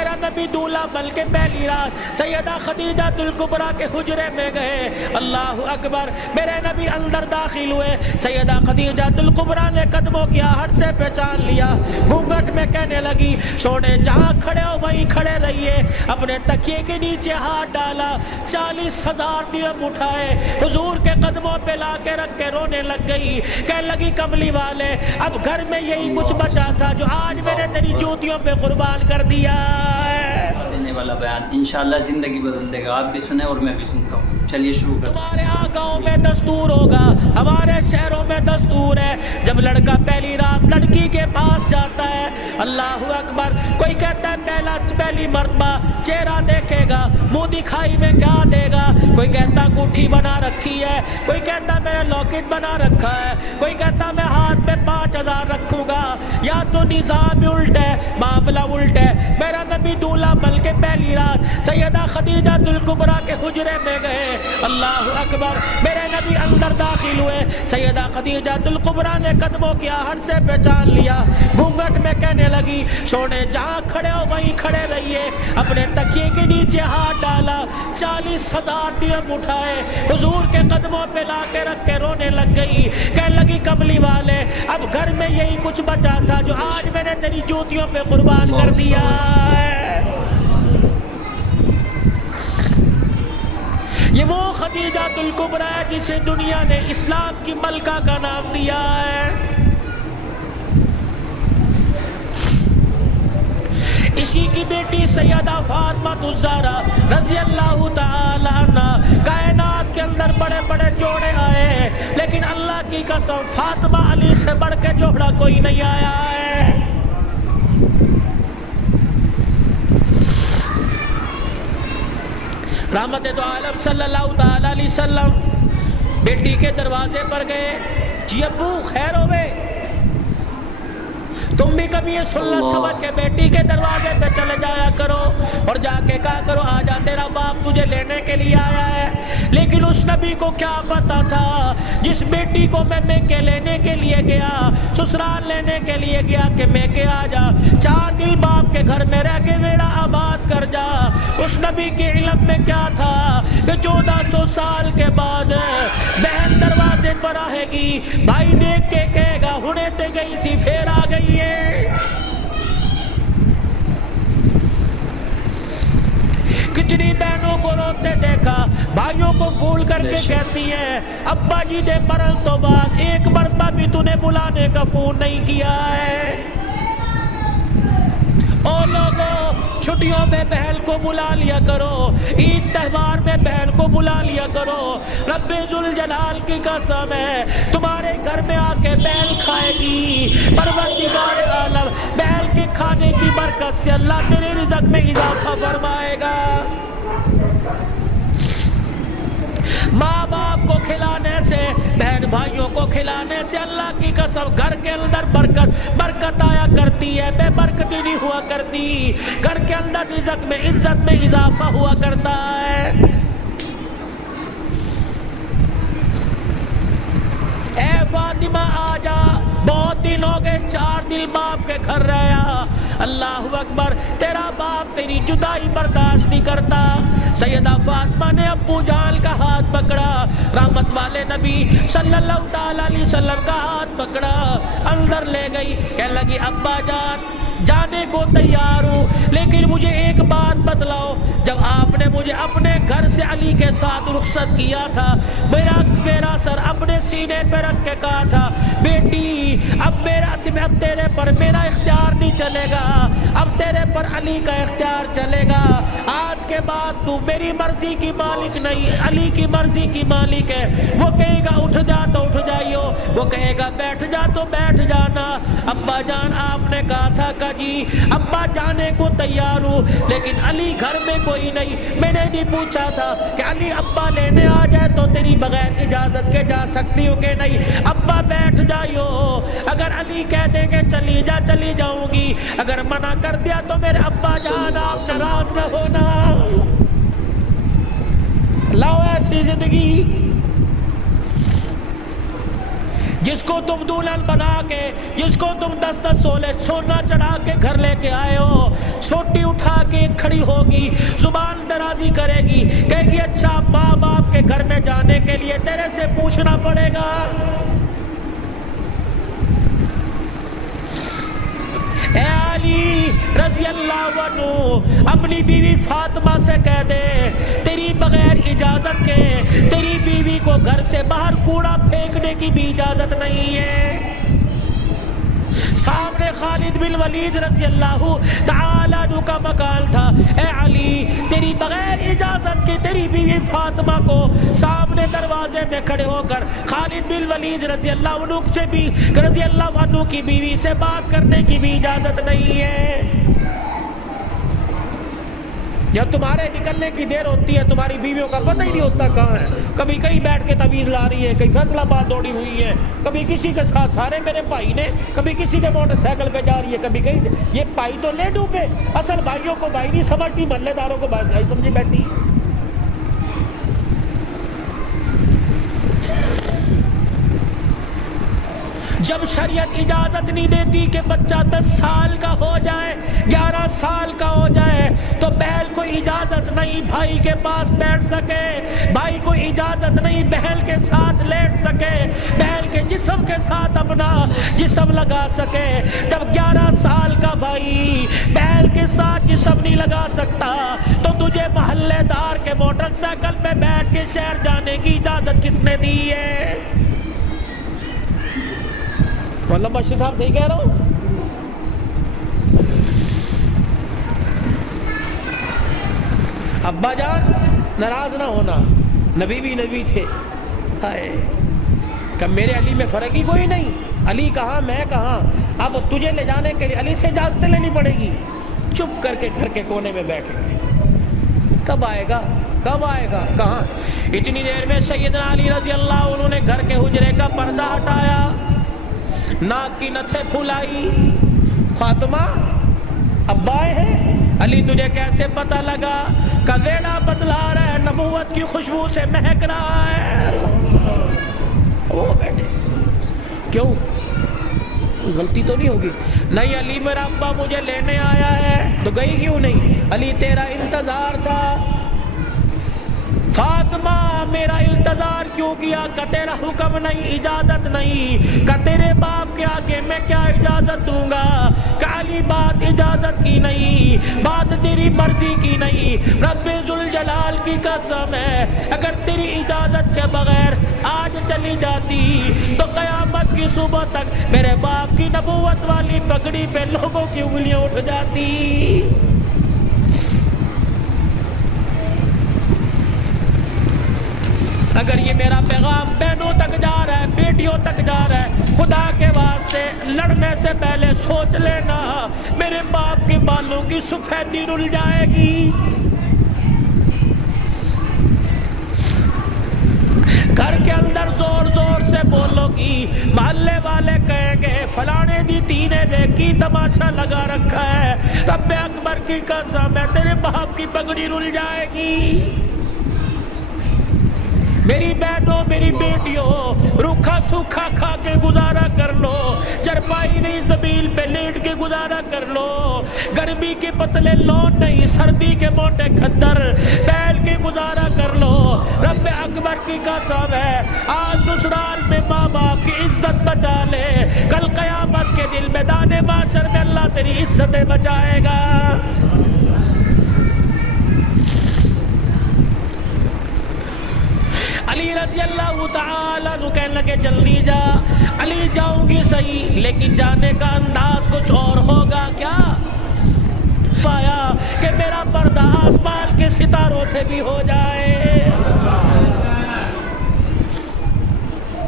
میرا نبی دولہا بلکہ پہلی رات سیدہ خدیجہ الکبریٰ کے حجرے میں گئے، اللہ اکبر، میرے نبی اندر داخل ہوئے، سیدہ خدیجہ الکبریٰ نے قدموں کی آہٹ سے پہچان لیا، گھونگھٹ میں کہنے لگی سونے جہاں کھڑے ہو وہیں کھڑے رہیے، اپنے تکیے کے نیچے ہاتھ ڈالا، 40,000 درہم اٹھائے، حضور کے قدموں پہ لا کے رکھ کے رونے لگ گئی، کہنے لگی کملی والے اب گھر میں یہی کچھ بچا تھا جو آج میں نے تیری جوتیوں پہ قربان کر دیا ہے۔ دینے والا بیان انشاءاللہ زندگی بدل دے گا، آپ بھی سنیں اور میں بھی سنتا ہوں۔ چلیے شروع کریں۔ تمہارے گاؤں میں دستور ہوگا، ہمارے شہروں میں دستور ہے، جب لڑکا پہلی رات لڑکی کے پاس جاتا ہے، اللہ اکبر، کوئی کہتا ہے پہلی مرتبہ چہرہ دیکھے گا، منہ دکھائی میں کیا دے گا، کوئی کہتا انگوٹھی بنا رکھی ہے، کوئی کہتا میں نے لاکٹ بنا رکھا ہے، کوئی کہتا میں ہاتھ میں 5,000 رکھوں گا، یا تو نظام الٹ ہے، معاملہ الٹ ہے۔ میرا نبی دولہا بلکہ پہلی رات سیدہ خدیجہ الکبریٰ کے حجرے میں گئے، اللہ اکبر، میرے نبی اندر داخل ہوئے، سیدہ خدیجہ الکبریٰ نے قدموں کی آہٹ سے پہچان لیا، گھونگھٹ میں کہنے لگی سونے جہاں کھڑے ہو وہیں کھڑے رہیے، اپنے تکیے کے نیچے ہاتھ ڈالا، 40,000 درہم اٹھائے، حضور کے قدموں پہ لا کے رکھ کے رونے لگ گئی، کہنے لگی کملی والے اب گھر میں یہی کچھ بچا تھا جو آج میں نے تیری جوتیوں پہ قربان کر دیا ہے۔ یہ وہ خدیجہ الکبریٰ ہے جسے دنیا نے اسلام کی ملکہ کا نام دیا ہے۔ اسی کی بیٹی سیدہ فاطمہ الزہرا رضی اللہ تعالی عنہ، کائنات کے اندر بڑے بڑے جوڑے آئے ہیں لیکن اللہ کی قسم فاطمہ علی سے بڑھ کے جوڑا کوئی نہیں آیا ہے۔ رحمت دو عالم صلی اللہ تعالی علیہ وسلم بیٹی کے دروازے پر گئے، جی ابو خیر ہوئے، تم بھی کبھی یہ سننا سمجھ کے بیٹی کے دروازے پہ چلے جایا کرو اور جا کے کہا کرو آجا تیرا باپ تجھے لینے کے لیے آیا ہے۔ لیکن اس نبی کو کیا پتا تھا جس بیٹی کو میں کے لینے کے لیے گیا، سسرال لینے کے لیے گیا کہ میں کے آجا 4 دن باپ کے گھر میں رہ کے بیڑا آباد کر جا، اس نبی کے علم میں کیا تھا کہ 1400 سال کے بعد بہن دروازے پر آئے گی، بھائی دیکھ کے کہے گا ہنے تے گئی سی پھر آ گئی ہے۔ کتنی بہنوں کو روتے دیکھا، بھائیوں کو پھول کر کے کہتی ہیں ابا جی نے مرن تو بعد ایک مرتبہ بھی تو نے بلانے کا فون نہیں کیا ہے۔ اور لوگوں چھٹیوں میں بہن کو بلا لیا کرو، عید تہوار میں بہن کو بلا لیا کرو، رب ذوالجلال کی قسم ہے تمہارے گھر میں آ کے بہن کھائے گی، پروردگار عالم بہن کے کھانے کی برکت سے اللہ تیرے رزق میں اضافہ فرمائے گا۔ ماں باپ کو کھلانے سے، بہن بھائیوں کو کھلانے سے اللہ کی قسم گھر کے اندر برکت آیا کرتی ہے، بے برکتی نہیں ہوا کرتی، گھر کے اندر رزق میں عزت میں اضافہ ہوا کرتا ہے۔ اے فاطمہ آجا، بہت دن ہو گئے 4 دن باپ کے گھر رہا، اللہ اکبر، تیرا باپ تیری جدائی برداشت نہیں کرتا۔ سیدہ فاطمہ نے ابو جان کا ہاتھ پکڑا، رحمت والے نبی صلی اللہ تعالی علیہ وسلم کا ہاتھ پکڑا، اندر لے گئی، کہنے لگی ابا جان جانے کو تیار ہوں لیکن مجھے ایک بات بتلاؤ، جب آپ نے مجھے اپنے گھر سے علی کے ساتھ رخصت کیا تھا، میرا سر اپنے سینے پہ رکھ کے کہا تھا بیٹی اب تیرے پر میرا اختیار نہیں چلے گا، اب تیرے پر علی کا اختیار چلے گا، آج کے بعد تو میری مرضی کی مالک نہیں علی کی مرضی کی مالک ہے، وہ کہے گا اٹھ جا تو اٹھ جائیو، وہ کہے گا بیٹھ جا تو بیٹھ جانا۔ ابا جان آپ نے کہا تھا کہ جی ابا جانے کو تیار ہوں لیکن علی گھر میں کوئی نہیں، میں نے نہیں پوچھا تھا کہ علی ابا لینے آ جائے تو تیری بغیر اجازت کے جا سکتی ہوں کہ نہیں، ابا بیٹھ جائیو، اگر علی کہہ دیں گے چلی جا چلی جاؤں گی، اگر منع کر دیا تو میرے ابا جان آپ ناراض نہ ہونا۔ لاؤ ایسی زندگی جس کو تم دلہن بنا کے، جس کو تم 10-10 سونا چڑھا کے گھر لے کے آئے ہو، سوٹی اٹھا کے ایک کھڑی ہوگی, زبان درازی کرے گی, کہے گی اچھا ماں باپ کے گھر میں جانے کے لیے تیرے سے پوچھنا پڑے گا. اے علی رضی اللہ عنہ اپنی بیوی فاطمہ سے کہہ دے تیری بغیر اجازت کے تیری بیوی کو گھر سے باہر کوڑا پھینکنے کی بھی اجازت نہیں ہے. سامنے خالد بن ولید رضی اللہ تعالیٰ عنہ کا مکان تھا. اے علی تیری بغیر اجازت کے تیری بیوی فاطمہ کو سامنے دروازے میں کھڑے ہو کر خالد بن ولید رضی اللہ عنہ سے بھی رضی اللہ عنہ کی بیوی سے بات کرنے کی بھی اجازت نہیں ہے. جب تمہارے نکلنے کی دیر ہوتی ہے تمہاری بیویوں کا پتہ ہی نہیں ہوتا کہاں ہے. کبھی کہیں بیٹھ کے تعویذ لا رہی ہے, کہیں فیصلہ باد دوڑی ہوئی ہے, کبھی کسی کے ساتھ سارے میرے بھائی نے, کبھی کسی کے موٹر سائیکل پہ جا رہی ہے, کبھی کہیں. یہ بھائی تو لے ڈوبے, اصل بھائیوں کو بھائی نہیں سمجھتی, محلے داروں کو بھائی سمجھی بیٹھی. جب شریعت اجازت نہیں دیتی کہ بچہ 10 سال کا ہو جائے 11 سال کا ہو جائے تو بہن کو اجازت نہیں بھائی کے پاس بیٹھ سکے, بھائی کو اجازت نہیں بہن کے ساتھ لیٹ سکے, بہن کے جسم کے ساتھ اپنا جسم لگا سکے. جب 11 سال کا بھائی بہن کے ساتھ جسم نہیں لگا سکتا تو تجھے محلے دار کے موٹر سائیکل پہ بیٹھ کے شہر جانے کی اجازت کس نے دی ہے؟ مولانا بشیر صاحب صحیح کہہ رہا ہوں؟ ابا جان ناراض نہ ہونا, نبی بھی نبی تھے. ہائے کہ میرے علی میں فرق ہی کوئی نہیں, علی کہاں میں کہاں, اب تجھے لے جانے کے لیے علی سے اجازت لینی پڑے گی. چپ کر کے گھر کے کونے میں بیٹھے, کب آئے گا کب آئے گا کہاں. اتنی دیر میں سیدنا علی رضی اللہ عنہ نے گھر کے حجرے کا پردہ ہٹایا, ناک کی نتھے پھلائی. فاطمہ ابا آئے ہیں. علی تجھے کیسے پتہ لگا؟ کہ ویڑا بدلا رہا ہے, نبوت کی خوشبو سے مہک رہا ہے. وہ بیٹھے, کیوں غلطی تو نہیں ہوگی؟ نہیں علی میرا ابا مجھے لینے آیا ہے. تو گئی کیوں نہیں؟ علی تیرا انتظار تھا. فاطمہ میرا انتظار کیوں کیا؟ کہ تیرا حکم نہیں, اجازت نہیں. کہ تیرے باپ کے آگے میں کیا اجازت دوں گا؟ کہ علی بات اجازت کی نہیں, بات تیری مرضی کی نہیں. رب ذوالجلال کی قسم ہے اگر تیری اجازت کے بغیر آج چلی جاتی تو قیامت کی صبح تک میرے باپ کی نبوت والی پگڑی پہ لوگوں کی انگلیاں اٹھ جاتی. اگر یہ میرا پیغام بہنوں تک جا رہا ہے, بیٹیوں تک جا رہا ہے, خدا کے واسطے لڑنے سے پہلے سوچ لینا میرے باپ کے بالوں کی سفیدی رل جائے گی. گھر کے اندر زور زور سے بولو گی, محلے والے کہیں گے فلانے دی تینے بے کی تماشا لگا رکھا ہے. رب اکبر کی قسم ہے تیرے باپ کی پگڑی رل جائے گی. میری بہنوں میری بیٹیوں روکھا سوکھا کھا کے گزارا کر لو, چرپائی نہیں زمین پہ لیٹ کے گزارا کر لو. گرمی کے پتلے لون نہیں, سردی کے موٹے کھدر پہن کے گزارا کر لو. رب اکبر کی قسم ہے آج سسرال میں ماں باپ کی عزت بچا لے, کل قیامت کے دل میدان محشر میں اللہ تیری عزتیں بچائے گا. علی رضی اللہ تعالیٰ عنہ کہنے لگے جلدی جا. علی جاؤں گی صحیح لیکن جانے کا انداز کچھ اور ہوگا. کیا پایا کہ میرا پردہ آسمان کے ستاروں سے بھی ہو جائے.